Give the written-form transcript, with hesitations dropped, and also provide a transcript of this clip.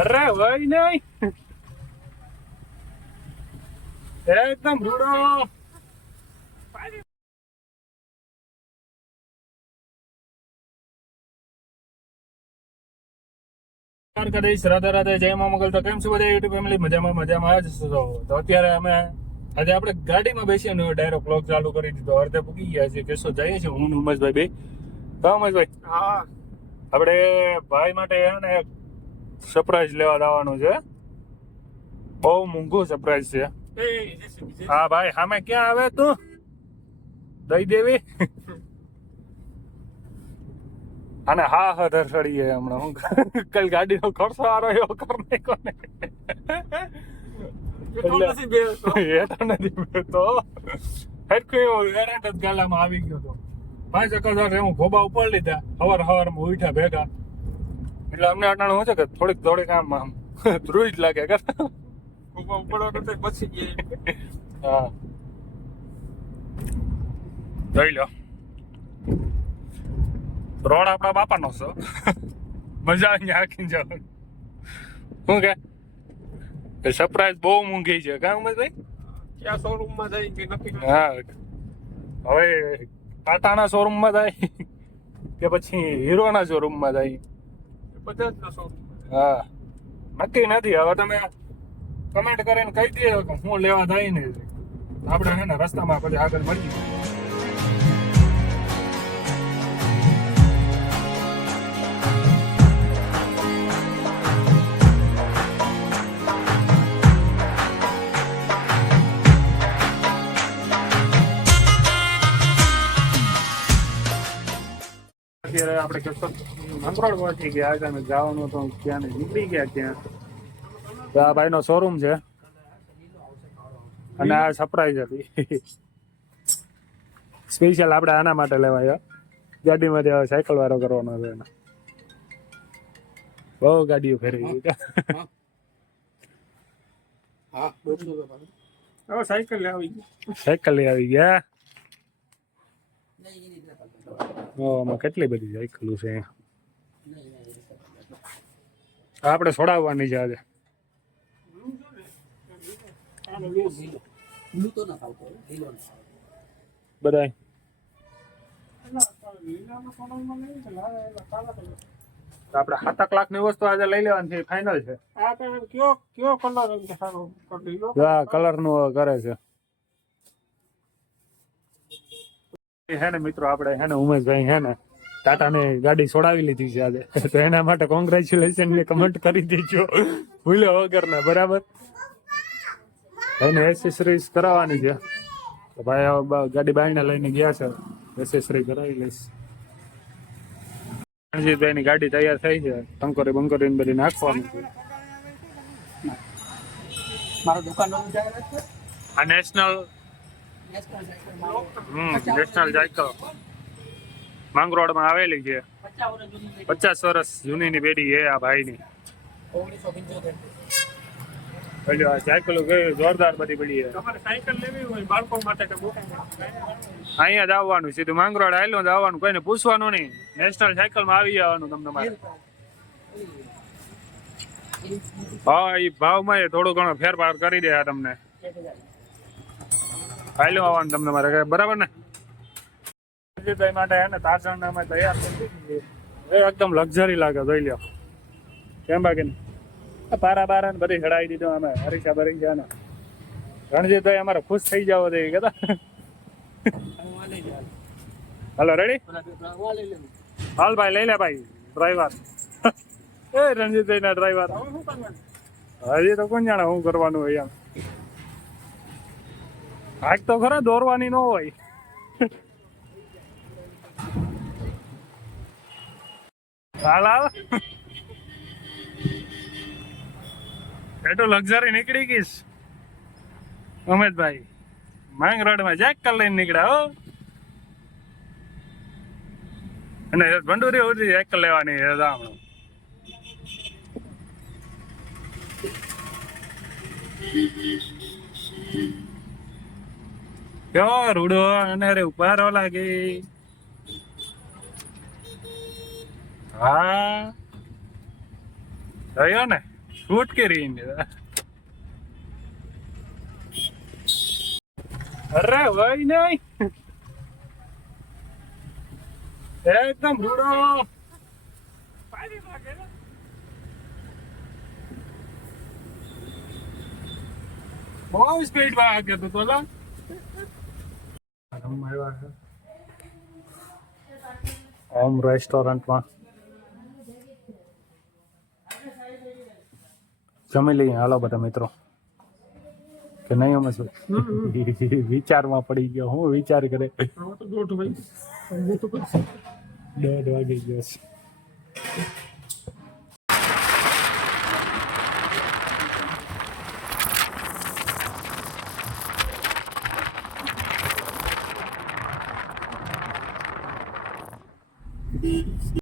અરે ભાઈ નહીં એકદમ રૂડો કરીશ. રાધે રાધે, જય મા મંગલ. તો કેમ છો બધા યુટ્યુબ ફેમિલી? મજામાં જ છો? તો અત્યારે અમે આજે આપણે ગાડીમાં બેસીને ડાયરેક્ટ બ્લોગ ચાલુ કરી દીધો. અડધે પૂકી ગયા છે. કેસો જઈએ છે હું ઉમેશભાઈ બે. તો ઉમેશભાઈ, હા, આપણે ભાઈ માટે ને એક સરપ્રાઈઝ લેવા જવાનું છે. બહુ મોંઘું સરપ્રાઈઝ છે. હા ભાઈ, સામે ક્યાં આવે તું દઈ દેવી અને હા ધરસડીએ હમણાં. હું કઈ ગાડીનો ખર્ચો આરો એવો કર નાખ્યો ને હેઠો નથી બેઠો. હરખું એવું એરંટ જ ગાલામાં આવી ગયો હતો. 5 1,000 હું ગોબા ઉપર લીધા હવારમાં ઉઠ્યા ભેગા. એટલે અમને અટાણું શું છે કે થોડીક આમ ધ્રુવ જ લાગે કે પછી હા જોઈ લો. રોડ આપણા બાપાનો છે. મજા આવી આખી જવાનું. શું કે સરપ્રાઈઝ બહુ મોંઘી છે કા ઉમેશભાઈ? ક્યાં શોરૂમમાં જાય કે નક્કી હા, હવે ટાટાના શોરૂમમાં જાય કે પછી હીરોના શોરૂમમાં જાય? બજાજના શોરૂમ. હા, નક્કી નથી. હવે તમે કમેન્ટ કરીને કહી દે કે હું લેવા જાય ને આપણે છે ને રસ્તામાં પછી આગળ મળીએ. અત્યારે આપણે મંગરોળ પહોંચી ગયા. આગળ જવાનું તો ત્યાં નીકળી ગયા. ત્યાં આ ભાઈ નો શોરૂમ છે અને આ સરપ્રાઈઝ હતી સ્પેશિયલ આપણે આના માટે લેવાય. ગાડીમાં સાયકલ વાળો કરવાનો છે એને. બહુ ગાડીઓ ફેરવી ગઈ. હવે સાયકલ આવી ગઈ. સાયકલ લઈ આવી ગયા. આમાં કેટલી બધી સાયકલો છે. આપણે છોડાવવાની છે આજે. બધા આપણે 7 લાખ ની વસ્તુ આજે લઈ લેવાની છે. ફાઇનલ છે. કયો કલર સારો કલર નું કરે છે. હે ને મિત્રો, આપણે હે ને ઉમેશભાઈ હે ને ટાટાની ગાડી છોડાવી લીધી છે આજે. તો એના માટે કોંગ્રેચ્યુલેશન ને કમેન્ટ કરી દેજો ભૂલ્યો વગર ને. બરાબર, એને એસેસરીઝ કરાવવાની છે. તો ભાઈ ગાડી બાઈને લઈને ગયા છે. એસેસરી કરાવી લઈશ. રણજીતભાઈ ની ગાડી તૈયાર થઈ છે. ટંકોરી બંકોરી બધી નાખવાની છે. આ નેશનલ સાયકલ માંગરોળ માં આવેલી છે. 50 વર્ષ જૂની ની પેઢી છે આ ભાઈ ની. આ સાયકલો જોરદાર બધી પડી છે. સાયકલ લેવી હોય બાળકો માટે અહીંયા જ આવવાનું, સીધું માંગરોળ આવેલું જ આવવાનું. કોઈને પૂછવાનું નહીં. નેશનલ સાયકલ માં આવી જવાનું તમને મારે. હા, એ ભાવમાં થોડું ઘણો ફેરફાર કરી દે તમને. હાલ્યું આવવાનું તમને મારે. બરાબર ને? રણજીતભાઈ માટે હે ને તારસણ અમે તૈયાર કરી દીધી. એકદમ લક્ઝરી લાગે. જોઈ લો કેમ બાકી પારા બારા બધી ચડાવી દીધો. અમે હરીશા ભરી ગયા ને. રણજીતભાઈ અમારે ખુશ થઈ જાવ તો કેતા હાલો રેડી હાલ ભાઈ લઈ લે ભાઈ ડ્રાઈવર. એ રણજીતભાઈ ના ડ્રાઈવર હજી તો કોણ જાણે શું કરવાનું હોય. એમ હાક તો ખરા દોરવાની ન હોય. હાલ હાલ એટલું લક્ઝરી નીકળી ગઈશ. ઉમેશભાઈ માંગરોળ માં સાયકલ લઈને નીકળ્યા હો. અને ભંડુરી ઉડી સાયકલ લેવાની છે. કયો રૂડો અને રે ઉપારો લાગે. હા રહ્યો ને શૂટ કરીને અરે ભાઈ નહીં એકદમ રૂડો પાણી લાગે ને. બહુ સ્પીડ માં આગળ તો તોલા હોમ રેસ્ટોરન્ટમાં જમી લઈએ હાલો બધા મિત્રો કે નહીં અમે શું વિચારમાં પડી ગયો હું વિચાર કરે હવે તો દોઢ ભાઈ હું તો કરશે 1:30 વાગી ગયો છે